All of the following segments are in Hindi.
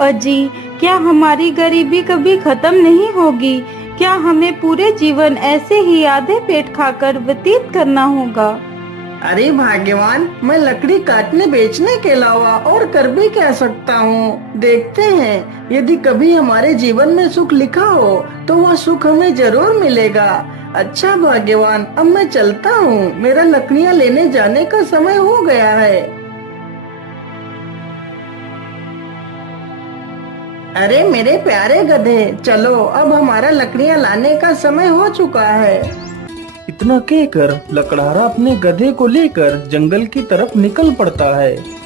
अजी, क्या हमारी गरीबी कभी खत्म नहीं होगी? क्या हमें पूरे जीवन ऐसे ही आधे पेट खाकर व्यतीत करना होगा? अरे भाग्यवान, मैं लकड़ी काटने बेचने के अलावा और कर भी क्या सकता हूँ। देखते हैं, यदि कभी हमारे जीवन में सुख लिखा हो तो वह सुख हमें जरूर मिलेगा। अच्छा भाग्यवान, अब मैं चलता हूँ, मेरा लकड़ियाँ लेने जाने का समय हो गया है। अरे मेरे प्यारे गधे, चलो अब हमारा लकड़ियाँ लाने का समय हो चुका है। इतना कहकर लकड़हारा अपने गधे को लेकर जंगल की तरफ निकल पड़ता है।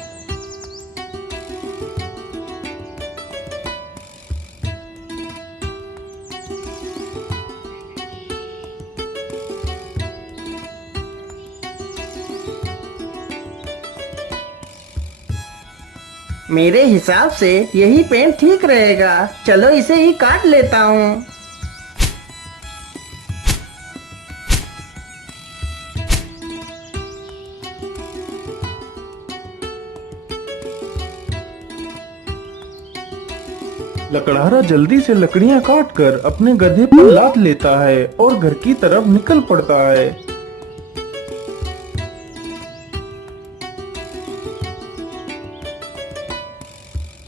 मेरे हिसाब से यही पेड़ ठीक रहेगा, चलो इसे ही काट लेता हूँ। लकड़हारा जल्दी से लकड़ियां काट कर अपने गधे पर लाद लेता है और घर की तरफ निकल पड़ता है।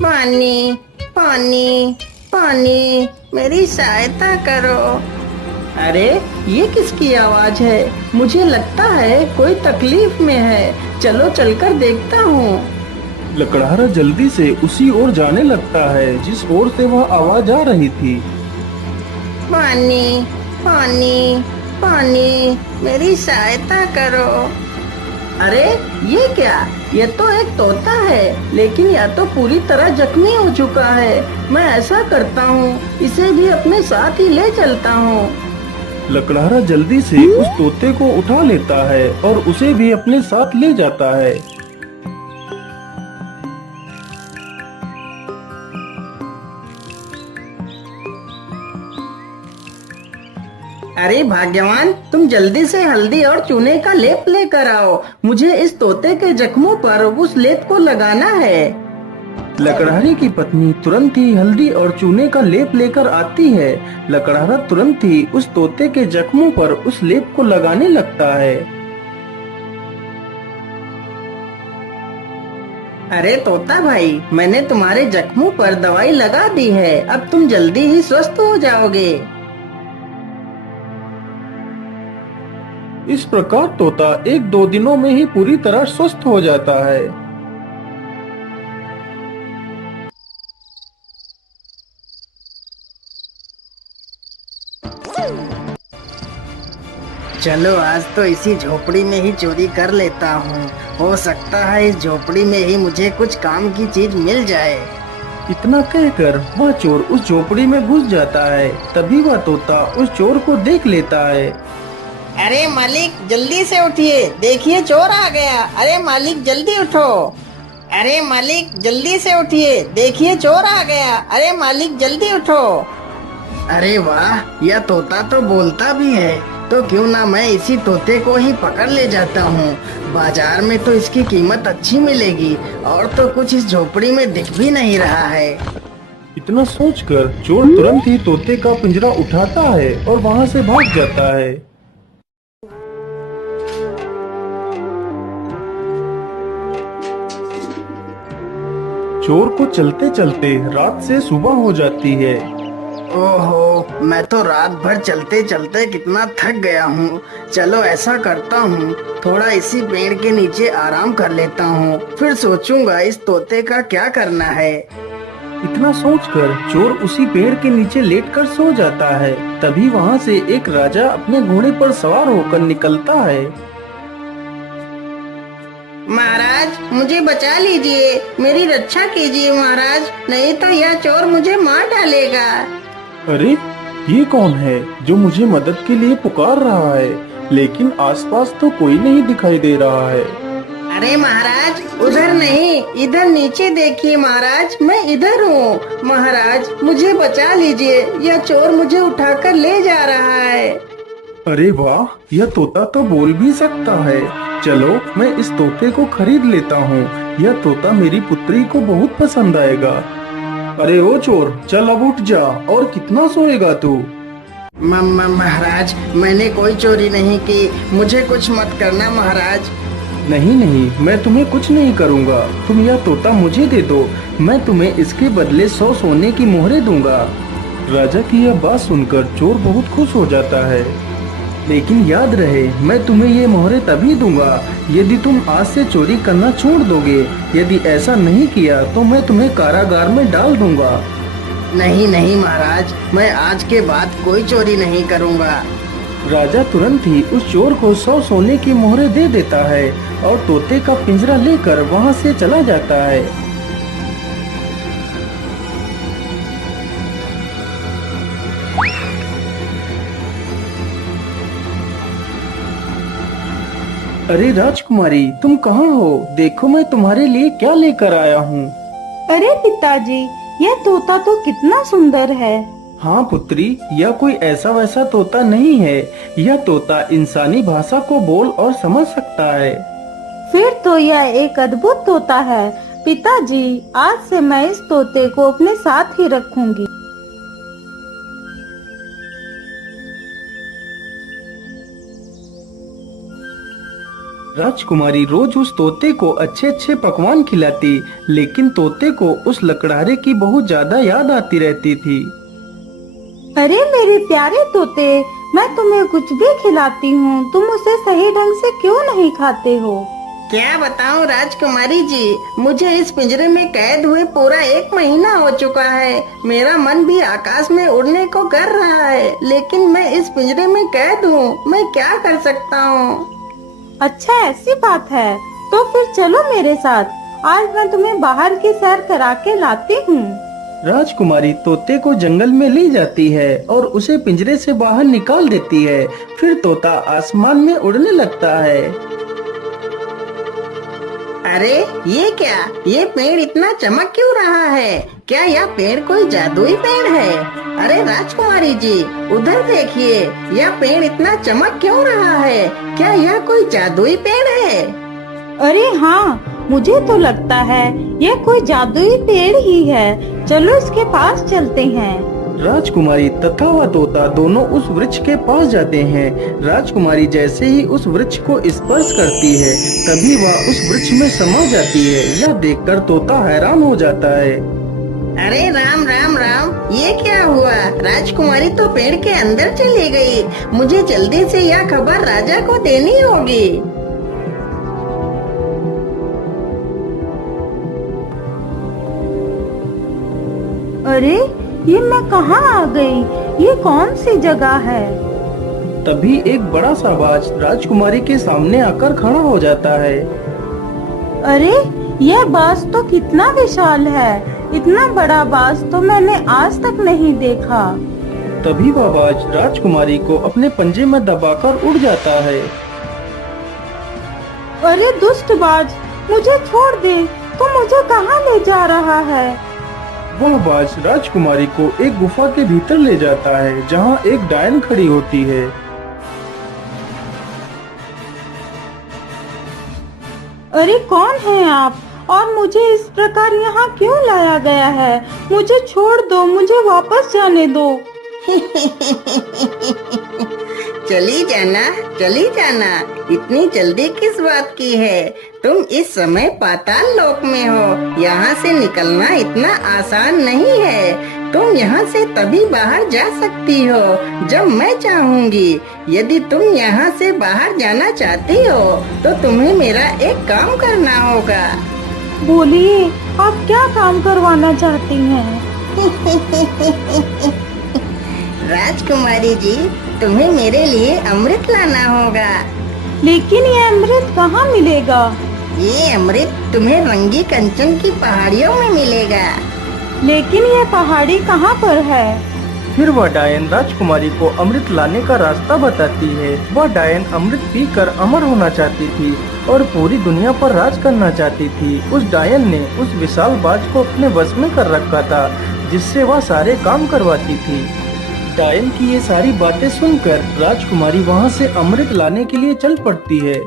पानी, पानी, पानी, मेरी सहायता करो। अरे ये किसकी आवाज है? मुझे लगता है कोई तकलीफ में है, चलो चलकर देखता हूँ। लकड़हारा जल्दी से उसी ओर जाने लगता है जिस ओर से वह आवाज आ रही थी। पानी, पानी, पानी, मेरी सहायता करो। अरे ये क्या? ये तो एक तोता है, लेकिन यह तो पूरी तरह जख्मी हो चुका है। मैं ऐसा करता हूँ, इसे भी अपने साथ ही ले चलता हूँ। लकड़हारा जल्दी से उस तोते को उठा लेता है और उसे भी अपने साथ ले जाता है। अरे भाग्यवान, तुम जल्दी से हल्दी और चूने का लेप लेकर आओ। मुझे इस तोते के जख्मों पर उस लेप को लगाना है। लकड़हारे की पत्नी तुरंत ही हल्दी और चूने का लेप लेकर आती है। लकड़हारा तुरंत ही उस तोते के जख्मों पर उस लेप को लगाने लगता है। अरे तोता भाई, मैंने तुम्हारे जख्मों पर दवाई लगा दी है, अब तुम जल्दी ही स्वस्थ हो जाओगे। इस प्रकार तोता 1-2 दिनों में ही पूरी तरह स्वस्थ हो जाता है। चलो आज तो इसी झोपड़ी में ही चोरी कर लेता हूँ। हो सकता है इस झोपड़ी में ही मुझे कुछ काम की चीज मिल जाए। इतना कहकर वह चोर उस झोपड़ी में घुस जाता है। तभी वह तोता उस चोर को देख लेता है। अरे मालिक, जल्दी से उठिए, देखिए चोर आ गया। अरे मालिक जल्दी उठो। अरे मालिक जल्दी से उठिए, देखिए चोर आ गया। अरे मालिक जल्दी उठो। अरे वाह, यह तोता तो बोलता भी है, तो क्यों ना मैं इसी तोते को ही पकड़ ले जाता हूँ। बाजार में तो इसकी कीमत अच्छी मिलेगी, और तो कुछ इस झोपड़ी में दिख भी नहीं रहा है। इतना सोचकर चोर तुरंत ही तोते का पिंजरा उठाता है और वहां से भाग जाता है। चोर को चलते चलते रात से सुबह हो जाती है। ओहो, मैं तो रात भर चलते चलते कितना थक गया हूँ। चलो ऐसा करता हूँ, थोड़ा इसी पेड़ के नीचे आराम कर लेता हूँ, फिर सोचूंगा इस तोते का क्या करना है। इतना सोचकर चोर उसी पेड़ के नीचे लेटकर सो जाता है। तभी वहां से एक राजा अपने घोड़े पर सवार होकर निकलता है। महाराज मुझे बचा लीजिए, मेरी रक्षा कीजिए महाराज, नहीं तो यह चोर मुझे मार डालेगा। अरे ये कौन है जो मुझे मदद के लिए पुकार रहा है, लेकिन आसपास तो कोई नहीं दिखाई दे रहा है। अरे महाराज, उधर नहीं, इधर नीचे देखिए महाराज, मैं इधर हूँ। महाराज मुझे बचा लीजिए, यह चोर मुझे उठाकर ले जा रहा है। अरे वाह, यह तोता तो बोल भी सकता है। चलो मैं इस तोते को खरीद लेता हूँ। यह तोता मेरी पुत्री को बहुत पसंद आएगा। अरे ओ चोर, चल अब उठ जा। और कितना सोएगा तू? महाराज, मैंने कोई चोरी नहीं की, मुझे कुछ मत करना महाराज। नहीं नहीं, मैं तुम्हें कुछ नहीं करूँगा। तुम यह तोता मुझे दे दो, मैं तुम्हें इसके बदले 100 सोने की मोहरें दूंगा। राजा की यह बात सुनकर चोर बहुत खुश हो जाता है। लेकिन याद रहे, मैं तुम्हें ये मोहरें तभी दूंगा यदि तुम आज से चोरी करना छोड़ दोगे। यदि ऐसा नहीं किया तो मैं तुम्हें कारागार में डाल दूंगा। नहीं नहीं महाराज, मैं आज के बाद कोई चोरी नहीं करूँगा। राजा तुरंत ही उस चोर को 100 सोने की मोहरें दे देता है और तोते का पिंजरा लेकर वहाँ से चला जाता है। अरे राजकुमारी, तुम कहाँ हो? देखो मैं तुम्हारे लिए क्या लेकर आया हूँ। अरे पिताजी, यह तोता तो कितना सुंदर है। हाँ पुत्री, यह कोई ऐसा वैसा तोता नहीं है। यह तोता इंसानी भाषा को बोल और समझ सकता है। फिर तो यह एक अद्भुत तोता है। पिताजी, आज से मैं इस तोते को अपने साथ ही रखूंगी। राजकुमारी रोज उस तोते को अच्छे अच्छे पकवान खिलाती, लेकिन तोते को उस लकड़हारे की बहुत ज्यादा याद आती रहती थी। अरे मेरे प्यारे तोते, मैं तुम्हें कुछ भी खिलाती हूँ, तुम उसे सही ढंग से क्यों नहीं खाते हो? क्या बताऊं राजकुमारी जी, मुझे इस पिंजरे में कैद हुए पूरा 1 महीना हो चुका है। मेरा मन भी आकाश में उड़ने को कर रहा है, लेकिन मैं इस पिंजरे में कैद हूँ। मैं क्या कर सकता हूँ? अच्छा, ऐसी बात है तो फिर चलो मेरे साथ। आज मैं तुम्हें बाहर की सैर करा के लाती हूँ। राजकुमारी तोते को जंगल में ले जाती है और उसे पिंजरे से बाहर निकाल देती है। फिर तोता आसमान में उड़ने लगता है। अरे ये क्या, ये पेड़ इतना चमक क्यों रहा है? क्या यह पेड़ कोई जादुई पेड़ है? अरे राजकुमारी जी, उधर देखिए, यह पेड़ इतना चमक क्यों रहा है? क्या यह कोई जादुई पेड़ है? अरे हाँ, मुझे तो लगता है यह कोई जादुई पेड़ ही है। चलो इसके पास चलते हैं। राजकुमारी तथा वह तोता दोनों उस वृक्ष के पास जाते हैं। राजकुमारी जैसे ही उस वृक्ष को स्पर्श करती है, तभी वह उस वृक्ष में समा जाती है। यह देखकर तोता हैरान हो जाता है। अरे राम राम राम, ये क्या हुआ? राजकुमारी तो पेड़ के अंदर चली गई। मुझे जल्दी से यह खबर राजा को देनी होगी। अरे ये मैं कहाँ आ गई? ये कौन सी जगह है? तभी एक बड़ा सा बाज राजकुमारी के सामने आकर खड़ा हो जाता है। अरे यह बाज तो कितना विशाल है। इतना बड़ा बाज तो मैंने आज तक नहीं देखा। तभी वह बाज राजकुमारी को अपने पंजे में दबाकर उड़ जाता है। अरे दुष्ट बाज, मुझे छोड़ दे। तू मुझे कहाँ ले जा रहा है? वह बाज राजकुमारी को एक गुफा के भीतर ले जाता है, जहाँ एक डायन खड़ी होती है। अरे कौन है आप और मुझे इस प्रकार यहाँ क्यों लाया गया है? मुझे छोड़ दो, मुझे वापस जाने दो। चली जाना, चली जाना, इतनी जल्दी किस बात की है? तुम इस समय पाताल लोक में हो। यहाँ से निकलना इतना आसान नहीं है। तुम यहाँ से तभी बाहर जा सकती हो जब मैं चाहूँगी। यदि तुम यहाँ से बाहर जाना चाहती हो तो तुम्हें मेरा एक काम करना होगा। बोलिए, आप क्या काम करवाना चाहती हैं? राजकुमारी जी, तुम्हें मेरे लिए अमृत लाना होगा। लेकिन ये अमृत कहाँ मिलेगा? ये अमृत तुम्हें रंगी कंचन की पहाड़ियों में मिलेगा। लेकिन ये पहाड़ी कहाँ पर है? फिर वह डायन राजकुमारी को अमृत लाने का रास्ता बताती है। वह डायन अमृत पीकर अमर होना चाहती थी और पूरी दुनिया पर राज करना चाहती थी। उस डायन ने उस विशाल बाज को अपने वश में कर रखा था, जिससे वह सारे काम करवाती थी। डायन की ये सारी बातें सुनकर राजकुमारी वहाँ से अमृत लाने के लिए चल पड़ती है।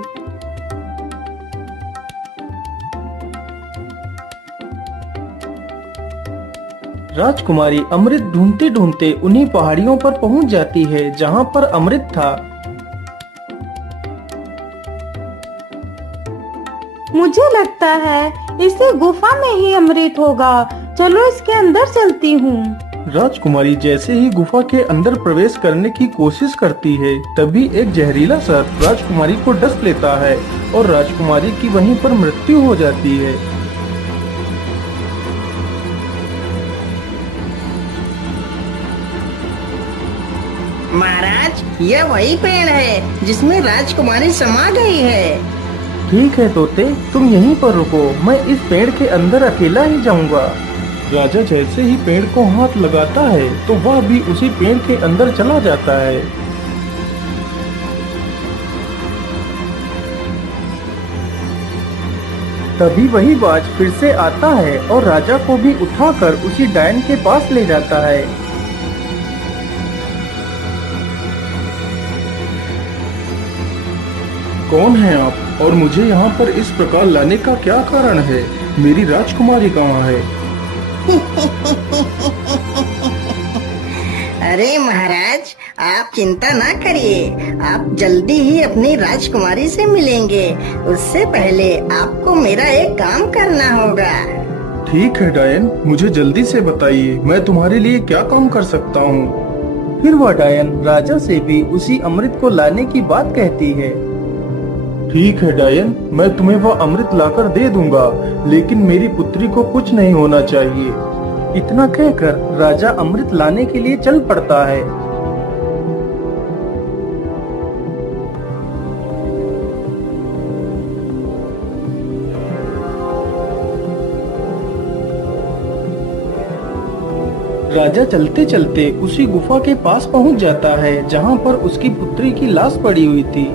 राजकुमारी अमृत ढूंढते ढूंढते उन्हीं पहाड़ियों पर पहुंच जाती है जहां पर अमृत था। मुझे लगता है इसी गुफा में ही अमृत होगा। चलो इसके अंदर चलती हूँ। राजकुमारी जैसे ही गुफा के अंदर प्रवेश करने की कोशिश करती है, तभी एक जहरीला सर्प राजकुमारी को डस लेता है और राजकुमारी की वहीं पर मृत्यु हो जाती है। महाराज, यह वही पेड़ है जिसमें राजकुमारी समा गई है। ठीक है तोते, तुम यहीं पर रुको, मैं इस पेड़ के अंदर अकेला ही जाऊंगा। राजा जैसे ही पेड़ को हाथ लगाता है तो वह भी उसी पेड़ के अंदर चला जाता है। तभी वही बाज फिर से आता है और राजा को भी उठाकर उसी डायन के पास ले जाता है। कौन है आप और मुझे यहाँ पर इस प्रकार लाने का क्या कारण है? मेरी राजकुमारी कहाँ है? अरे महाराज, आप चिंता ना करिए, आप जल्दी ही अपनी राजकुमारी से मिलेंगे। उससे पहले आपको मेरा एक काम करना होगा। ठीक है डायन, मुझे जल्दी से बताइए, मैं तुम्हारे लिए क्या काम कर सकता हूँ। फिर वह डायन राजा से भी उसी अमृत को लाने की बात कहती है। ठीक है डायन, मैं तुम्हें वह अमृत लाकर दे दूंगा, लेकिन मेरी पुत्री को कुछ नहीं होना चाहिए। इतना कहकर राजा अमृत लाने के लिए चल पड़ता है। राजा चलते चलते उसी गुफा के पास पहुंच जाता है जहां पर उसकी पुत्री की लाश पड़ी हुई थी।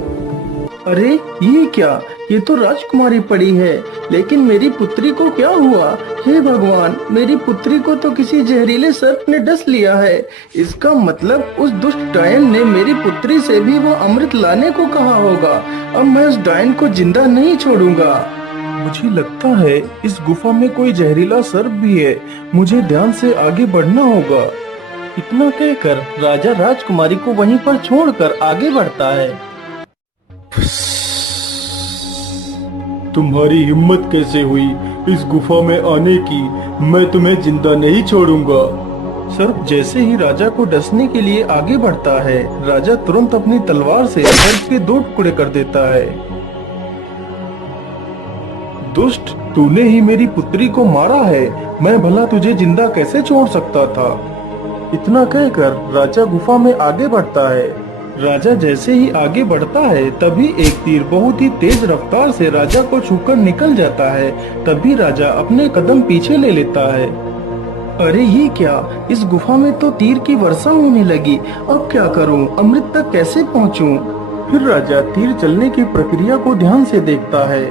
अरे ये क्या, ये तो राजकुमारी पड़ी है, लेकिन मेरी पुत्री को क्या हुआ? हे भगवान, मेरी पुत्री को तो किसी जहरीले सर्प ने डस लिया है। इसका मतलब उस दुष्ट डायन ने मेरी पुत्री से भी वो अमृत लाने को कहा होगा। अब मैं उस डायन को जिंदा नहीं छोड़ूंगा। मुझे लगता है इस गुफा में कोई जहरीला सर्प भी है, मुझे ध्यान से आगे बढ़ना होगा। इतना कहकर राजा राजकुमारी को वहीं पर छोड़कर आगे बढ़ता है। तुम्हारी हिम्मत कैसे हुई इस गुफा में आने की? मैं तुम्हें जिंदा नहीं छोड़ूंगा। सर्प जैसे ही राजा को डसने के लिए आगे बढ़ता है, राजा तुरंत अपनी तलवार से सर्प के 2 टुकड़े कर देता है। दुष्ट, तूने ही मेरी पुत्री को मारा है, मैं भला तुझे जिंदा कैसे छोड़ सकता था? इतना कहकर राजा गुफा में आगे बढ़ता है। राजा जैसे ही आगे बढ़ता है, तभी एक तीर बहुत ही तेज रफ्तार से राजा को छूकर निकल जाता है। तभी राजा अपने कदम पीछे ले लेता है। अरे ये क्या, इस गुफा में तो तीर की वर्षा होने लगी। अब क्या करूं, अमृत तक कैसे पहुंचूं? फिर राजा तीर चलने की प्रक्रिया को ध्यान से देखता है।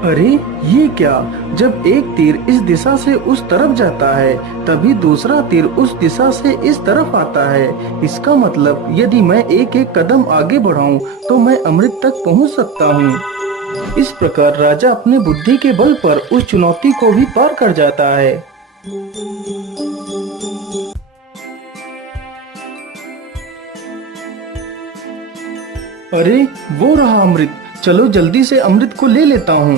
अरे ये क्या, जब एक तीर इस दिशा से उस तरफ जाता है, तभी दूसरा तीर उस दिशा से इस तरफ आता है। इसका मतलब यदि मैं एक एक कदम आगे बढ़ाऊं तो मैं अमृत तक पहुंच सकता हूं। इस प्रकार राजा अपने बुद्धि के बल पर उस चुनौती को भी पार कर जाता है। अरे वो रहा अमृत, चलो जल्दी से अमृत को ले लेता हूँ।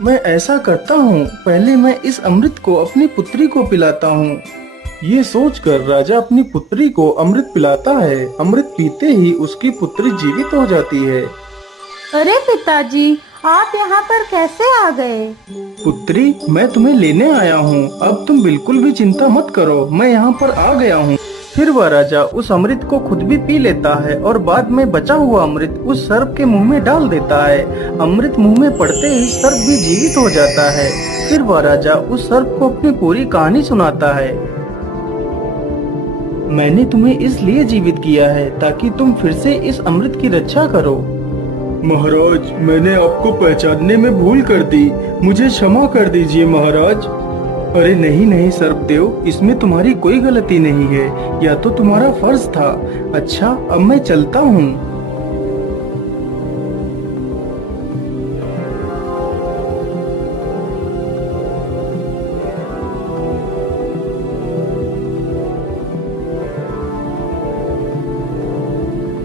मैं ऐसा करता हूँ, पहले मैं इस अमृत को अपनी पुत्री को पिलाता हूँ। ये सोचकर राजा अपनी पुत्री को अमृत पिलाता है। अमृत पीते ही उसकी पुत्री जीवित हो जाती है। अरे पिताजी, आप यहाँ पर कैसे आ गए? पुत्री, मैं तुम्हें लेने आया हूँ, अब तुम बिल्कुल भी चिंता मत करो, मैं यहाँ पर आ गया हूँ। फिर वह राजा उस अमृत को खुद भी पी लेता है और बाद में बचा हुआ अमृत उस सर्प के मुंह में डाल देता है। अमृत मुंह में पड़ते ही सर्प भी जीवित हो जाता है। फिर वह राजा उस सर्प को अपनी पूरी कहानी सुनाता है। मैंने तुम्हें इसलिए जीवित किया है ताकि तुम फिर से इस अमृत की रक्षा करो। महाराज, मैंने आपको पहचानने में भूल कर दी, मुझे क्षमा कर दीजिए महाराज। अरे नहीं नहीं सर्पदेव, इसमें तुम्हारी कोई गलती नहीं है, यह तो तुम्हारा फर्ज था। अच्छा अब मैं चलता हूँ।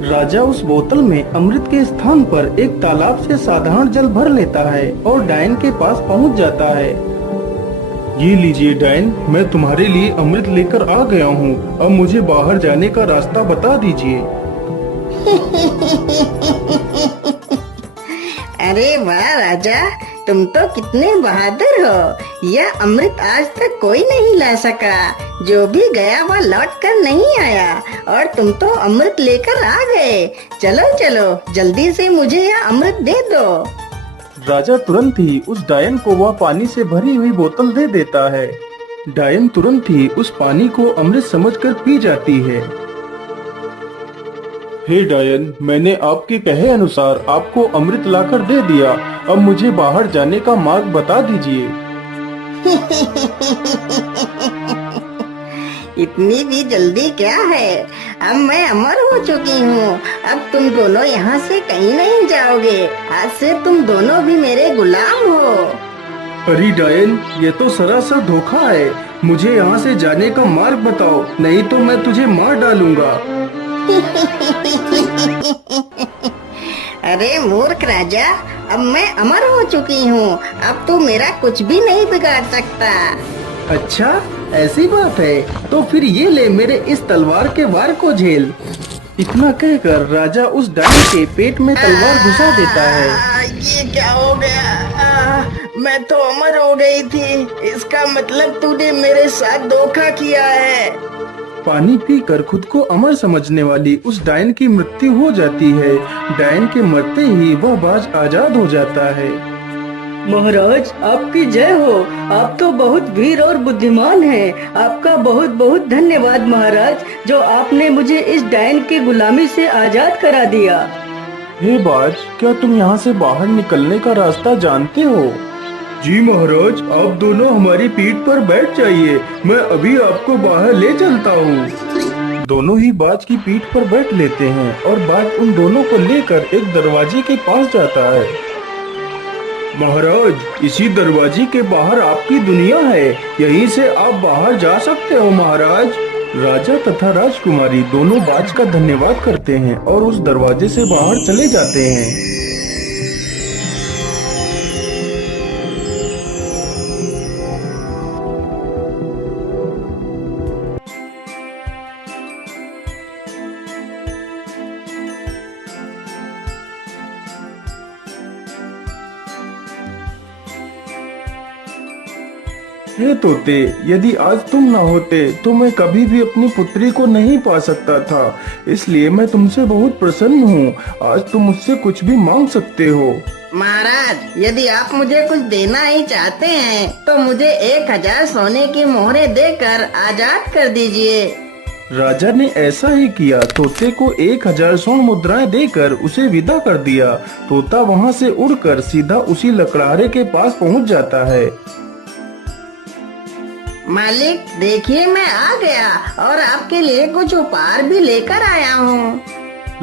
राजा उस बोतल में अमृत के स्थान पर एक तालाब से साधारण जल भर लेता है और डायन के पास पहुंच जाता है। ये लीजिए डायन, मैं तुम्हारे लिए अमृत लेकर आ गया हूँ। अब मुझे बाहर जाने का रास्ता बता दीजिए। अरे वाह राजा, तुम तो कितने बहादुर हो। यह अमृत आज तक कोई नहीं ला सका। जो भी गया वह लौट कर नहीं आया और तुम तो अमृत लेकर आ गए। चलो चलो जल्दी से मुझे यह अमृत दे दो। राजा तुरंत ही उस डायन को वह पानी से भरी हुई बोतल दे देता है। डायन तुरंत ही उस पानी को अमृत समझकर पी जाती है। हे डायन, मैंने आपके कहे अनुसार आपको अमृत लाकर दे दिया। अब मुझे बाहर जाने का मार्ग बता दीजिए। इतनी भी जल्दी क्या है? अब मैं अमर हो चुकी हूँ। अब तुम दोनों यहाँ से कहीं नहीं जाओगे। आज से तुम दोनों भी मेरे गुलाम हो। अरे डायन, ये तो सरासर धोखा है। मुझे यहाँ से जाने का मार्ग बताओ, नहीं तो मैं तुझे मार डालूंगा। अरे मूर्ख राजा, अब मैं अमर हो चुकी हूँ। अब तू मेरा कुछ भी नहीं बिगाड़ सकता। अच्छा ऐसी बात है, तो फिर ये ले मेरे इस तलवार के वार को झेल। इतना कहकर राजा उस डायन के पेट में तलवार घुसा देता है। ये क्या हो गया? मैं तो अमर हो गई थी। इसका मतलब तूने मेरे साथ धोखा किया है। पानी पीकर खुद को अमर समझने वाली उस डायन की मृत्यु हो जाती है। डायन के मरते ही वह बाज आजाद हो जाता है। महाराज आपकी जय हो। आप तो बहुत वीर और बुद्धिमान हैं। आपका बहुत बहुत धन्यवाद महाराज, जो आपने मुझे इस डायन की गुलामी से आजाद करा दिया। हे बाज, क्या तुम यहाँ से बाहर निकलने का रास्ता जानते हो? जी महाराज, आप दोनों हमारी पीठ पर बैठ जाइए, मैं अभी आपको बाहर ले चलता हूँ। दोनों ही बाज की पीठ पर बैठ लेते हैं और बाज उन दोनों को लेकर एक दरवाजे के पास जाता है। महाराज, इसी दरवाजे के बाहर आपकी दुनिया है, यहीं से आप बाहर जा सकते हो महाराज। राजा तथा राजकुमारी दोनों बाज का धन्यवाद करते हैं और उस दरवाजे से बाहर चले जाते हैं। हे तोते, यदि आज तुम न होते तो मैं कभी भी अपनी पुत्री को नहीं पा सकता था। इसलिए मैं तुमसे बहुत प्रसन्न हूँ। आज तुम मुझसे कुछ भी मांग सकते हो। महाराज, यदि आप मुझे कुछ देना ही चाहते हैं तो मुझे 1000 सोने की मोहरें देकर आजाद कर दीजिए। राजा ने ऐसा ही किया। तोते को 1000 स्वर्ण मुद्राएं देकर उसे विदा कर दिया। तोता वहाँ से उड़कर सीधा उसी लकड़हारे के पास पहुँच जाता है। मालिक देखिए, मैं आ गया और आपके लिए कुछ उपहार भी लेकर आया हूँ।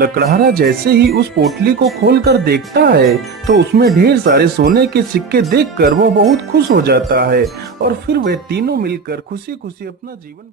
लकड़हारा जैसे ही उस पोटली को खोलकर देखता है तो उसमें ढेर सारे सोने के सिक्के देखकर वो बहुत खुश हो जाता है और फिर वे तीनों मिलकर खुशी खुशी अपना जीवन